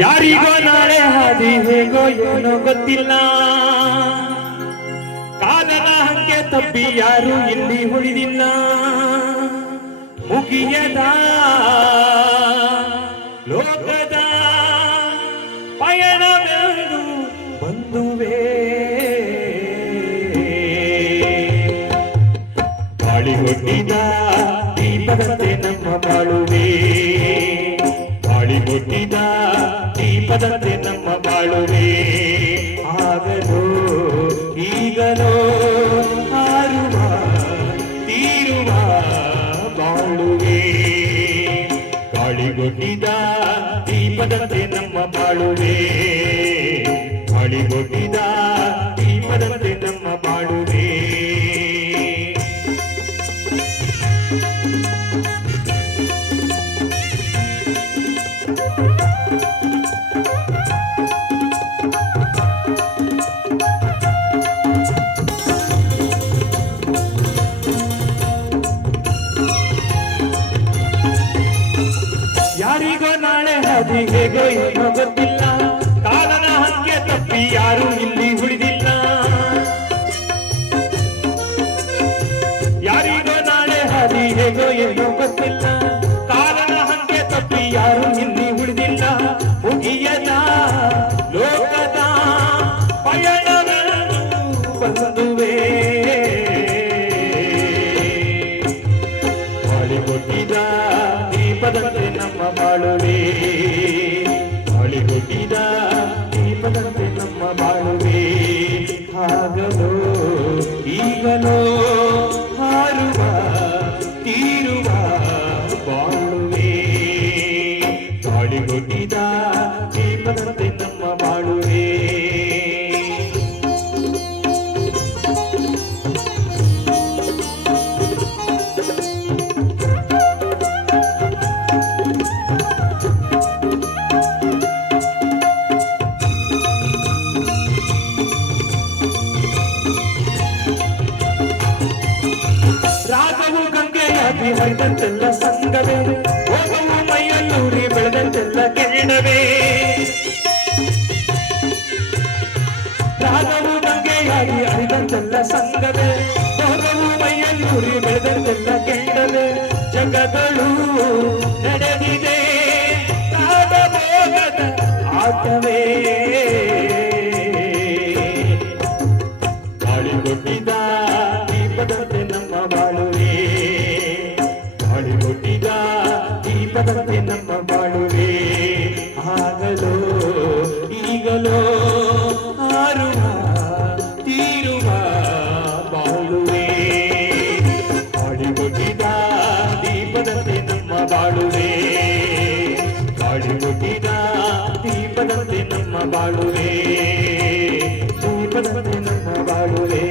ಯಾರಿಗೋ ನಾಳೆ ಹಾದಿ ಹೇಗೋ ಏನೋ ಗೊತ್ತಿಲ್ಲ, ಕಾಲನ ಹಂಗೆ ತಪ್ಪಿ ಯಾರು ಇಲ್ಲಿ ಉಳಿದಿಲ್ಲ. ಮುಗಿಯದ ಲೋಕದ ಪಯಣವೆಂದು ಬಂದುವೆ, ಬಾಳಿಗೊಡ್ಡಿದ ದೀಪದಂತೆ ನಮ್ಮ ಬಾಳುವೆ, ಬಾಳಿಗೊಡ್ಡಿದ ದೀಪದಂತೆ ನಮ್ಮ ಬಾಳುವೆ. ಆಗಲೋ ಈಗಲೋ ಹಾರುವ ತೀರುವ ಬಾಳುವೆ, ಗಾಳಿಗೊಡ್ಡಿದ ದೀಪದಂತೆ ನಮ್ಮ ಬಾಳುವೆ, ಗಾಳಿಗೊಡ್ಡಿದ ದೀಪದಂತೆ ನಮ್ಮ ಬಾಳುವೆ. ಯಾರಿಗೋ ನಾಳೆ ಹಾದಿ ಹೇಗೋ ಏನೋ ಗೊತ್ತಿಲ್ಲ, ಕಾಲನ ಹಂಗೆ ತಪ್ಪಿ ಯಾರು ಇಲ್ಲಿ ಉಳಿದಿಲ್ಲ. ಯಾರಿಗೋ ನಾಳೆ ಹಾದಿ ಹೇಗೋ ಏನೋ ಗೊತ್ತಿಲ್ಲ, ಕಾಲನ ಹಂಗೆ ತಪ್ಪಿ ಯಾರು ಇಲ್ಲಿ ಉಳಿದಿಲ್ಲ. ಮುಗಿಯದ ಲೋಕದ ಪಯಣವೆಂದು ಬಂದುವೆ, ಬಾಳಿಗೊಡ್ಡಿದ ದೀಪದಂತೆ ನಮ್ಮ ಬಾಳುವೆ, ಬಾಳಿಗೊಡ್ಡಿದ ದೀಪದಂತೆ ನಮ್ಮ ಬಾಳುವೆ. ಆಗಲೋ ಈಗಲೋ ಹಾರುವ ತೀರುವ ಬಾಳುವೆ, ಬಾಳಿಗೊಡ್ಡಿದ ದೀಪದಂತೆ ನಮ್ಮ ಬಾಳುವೆ. ರಾಗವು ಗಂಗೆಯಾಗಿ ಹರಿದಂತೆಲ್ಲ ಸಂಗವೇ, ಹೋಗವು ಮೈಯಲ್ಲೂರಿ ಬೆಳೆದಂತೆಲ್ಲ ಕೆರಣವೇ. ರಾಗವು ಗಂಗೆಯಾಗಿ ಹರಿದಂತೆಲ್ಲ ಸಂಗವೇ, ಹೋಗವು ಮೈಯಲ್ಲೂರಿ ಬೆಳೆದಂತೆಲ್ಲ ಕೆರಣವೇ. ಜಗಗಳು ನಡೆದಿದೆ ಕಾಡಬೋಗದ ಆಟವೇ, ಬಾಳಿಗೊಡ್ಡಿದ ದೀಪದಂತೆ ನಮ್ಮ ಬಾಳುವೆ, ಬಾಳಿಗೊಡ್ಡಿದ ದೀಪದಂತೆ ನಮ್ಮ ಬಾಳುವೆ. ಆಗಲೋ ಈಗಲೋ ಹಾರುವ ತೀರುವ ಬಾಳುವೆ, ಬಾಳಿಗೊಡ್ಡಿದ ದೀಪದಂತೆ ನಮ್ಮ ಬಾಳುವೆ, ಬಾಳಿಗೊಡ್ಡಿದ ದೀಪದಂತೆ ನಮ್ಮ ಬಾಳುವೆ, ದೀಪದಂತೆ ನಮ್ಮ ಬಾಳುವೆ.